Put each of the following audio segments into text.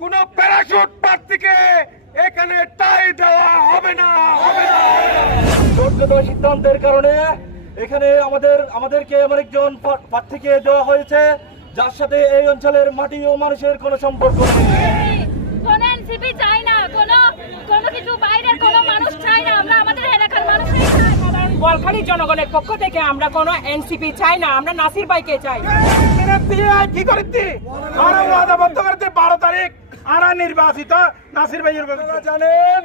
কোন প্যারাশুট প্রার্থীকে এখানে টাই দেওয়া হবে না। জোটগত সিদ্ধান্তের কারণে এখানে আমাদেরকে এমন একজন প্রার্থীকে দেওয়া হয়েছে যার সাথে এই অঞ্চলের মাটি ও মানুষের কোনো সম্পর্ক নেই। কোন এনসিপি চাই না, কোন কিছু বাইরের কোন মানুষ চাই না, আমরা আমাদের এলাকার মানুষই চাই। বোয়ালখালী জনগণের পক্ষ থেকে আমরা কোনো এনসিপি চাই না, আমরা নাসির ভাইকে চাই। কি করতে আরা ওয়াদাবদ্ধ করতে 12 তারিখ আরা নির্বাচিত নাসির ভাইয়ের কথা জানেন।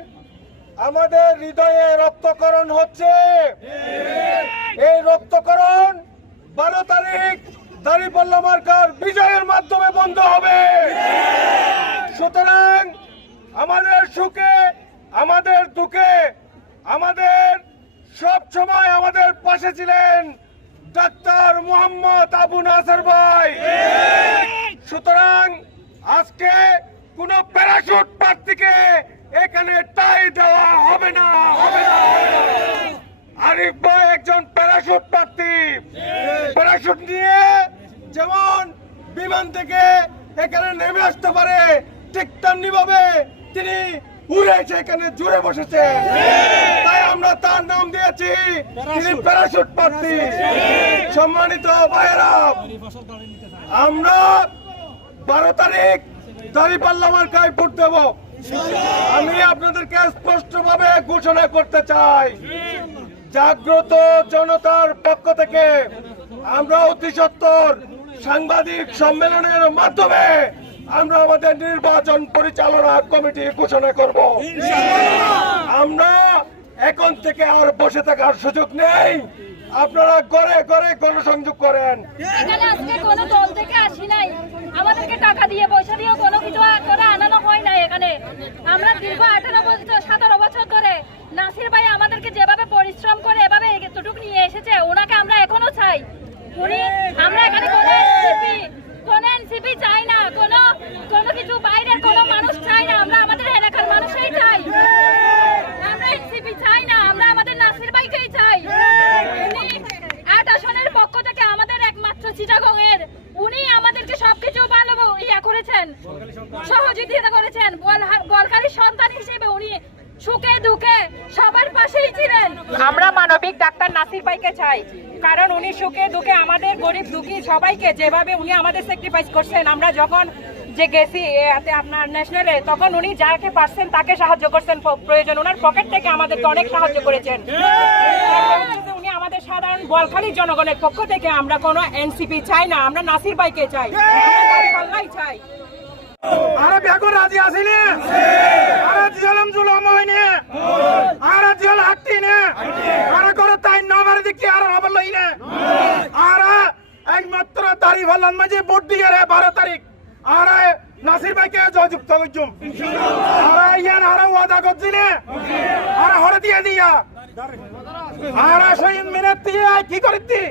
আমাদের হৃদয়ে রক্তকরণ হচ্ছে, এই রক্তকরণ 12 তারিখ দাঁড়িপাল্লা মার্কার বিজয়ের মাধ্যমে বন্ধ হবে। সুতরাং আমাদের সুখে আমাদের দুঃখে আমাদের সব সময় আমাদের পাশে ছিলেন ডাক্তার মোহাম্মদ আবু নাসের ভাই। সুতরাং আজকে কোন প্যারাশুট প্রার্থীকে এখানে টাই দেওয়া হবে না। আরিফ ভাই একজন প্যারাশুট প্রার্থী, প্যারাশুট নিয়ে যেমন বিমান থেকে এখানে নেমে আসতে পারে ঠিক তেমনি ভাবে তিনি উড়ে এখানে জুড়ে বসেছে, তাই আমরা তার নাম দিয়েছি তিনি প্যারাশুট প্রার্থী। সম্মানিত ভাইয়েরা, আমরা 12 তারিখ দাঁড়িপাল্লা মার্কায় ভোট দেব। আমি আপনাদেরকে স্পষ্টভাবে ঘোষণা করতে চাই, জাগ্রত জনতার পক্ষ থেকে আমরা অতি সত্বর সাংবাদিক সম্মেলনের মাধ্যমে আমরা আমাদের নির্বাচন পরিচালনা কমিটি ঘোষণা করব। আমরা এখন থেকে আর বসে থাকার সুযোগ নেই, আপনারা ঘরে ঘরে গণসংযোগ করেন। এখানে আজকে কোন দল থেকে আসি নাই, আমাদেরকে টাকা দিয়ে পয়সা দিয়ে কোনো কিছু করে আনানো হয় না। এখানে আমরা দীর্ঘ 17 বছর ধরে নাসির ভাই আমাদেরকে যেভাবে পরিশ্রম করে এভাবে এতটুকু নিয়ে এসেছে, ওনাকে আমরা এখনো চাই। আমরা এখানে কোন এনসিপি চাই না, কোন কিছু বাইরের কোন মানুষ চাই না, আমরা আমাদের এলাকার মানুষই চাই। আমরা এনসিপি চাই না, আমরা আমাদের নাসির ভাইকেই চাই। উনি 8 আসনের পক্ষ থেকে আমাদের একমাত্র চিটাগংয়ের, উনি আমাদেরকে সবকিছু ভালো করেছেন, সহযোগিতা করেছেন। বোয়ালখালীর সন্তান হিসেবে উনি সুখে দুঃখে সবার পাশেই ছিলেন। আমরা মানবিক ডাক্তার নাসির ভাইকে চাই, কারণ উনি সুখে দুঃখে আমাদের গরিব দুঃখী সবাইকে যেভাবে উনি আমাদের স্যাক্রিফাইস করছেন। আমরা যখন যে গেছি আপনার ন্যাশনালে, তখন উনি যাকে পারছেন তাকে সাহায্য করছেন, প্রয়োজন ওনার পকেট থেকে আমাদেরকে অনেক সাহায্য করেছেন। উনি আমাদের সাধারণ বোয়ালখালীর জনগণের পক্ষ থেকে আমরা কোনো এনসিপি চাই না, আমরা নাসির ভাইকে চাই, চাই। আরে বেগো রাজি আসিনি, আরে জলম জুলম হইনি, আরে জল হাঁটি নে, আরে করে তাই নবার দিকে আর হবে লইনে, আরে একমাত্র তারিখ হলাম মাঝে ভোট দিয়ে রে 12 তারিখ আরে নাসির ভাইকে জয়যুক্ত করছুম। আরে ইয়ান আরে ওয়াদা করছিনে, আরে হরে দিয়ে দিয়া আরে সেই মিনিট দিয়ে কি করতি,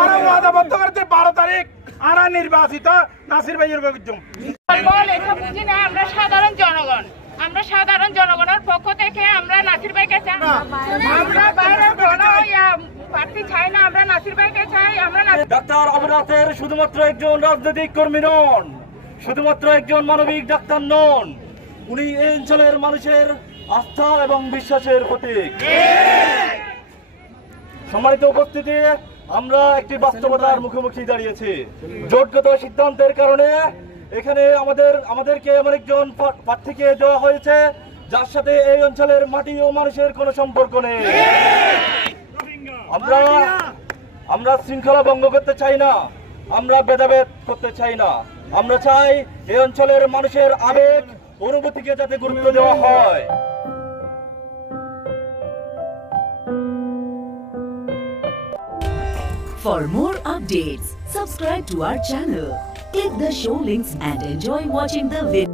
আরে ওয়াদা বদ্ধ করতে 12 তারিখ আরা নির্বাচিত নাসির ভাইয়ের করছুম। আমরা সাধারণ জনগণ, আমরা সাধারণ জনগণের পক্ষ থেকে আমরা নাসির ভাইকে চাই। আমরা বাইরের কোনো প্রার্থী চাই না, আমরা নাসির ভাইকে চাই। আমরা ডাক্তার আবু নাসের শুধুমাত্র একজন রাজনৈতিক কর্মী নন, শুধুমাত্র একজন মানবিক ডাক্তার নন, উনি এই অঞ্চলের মানুষের আস্থা এবং বিশ্বাসের প্রতীক। সম্মানিত উপস্থিতি, আমরা একটি বাস্তবতার মুখোমুখি দাঁড়িয়েছি। জোটগত সিদ্ধান্তের কারণে এখানে আমাদেরকে এমন একজন প্রার্থীকে দেওয়া হয়েছে যার সাথে এই অঞ্চলের মাটি ও মানুষের কোনো সম্পর্ক নেই। আমরা শৃঙ্খলা ভঙ্গ করতে চাই না, আমরা ভেদাভেদ করতে চাই না, আমরা চাই এই অঞ্চলের মানুষের আবেগ অনুভূতিকে যাতে গুরুত্ব দেওয়া হয়। For more updates, subscribe to our channel, click the show links and enjoy watching the video.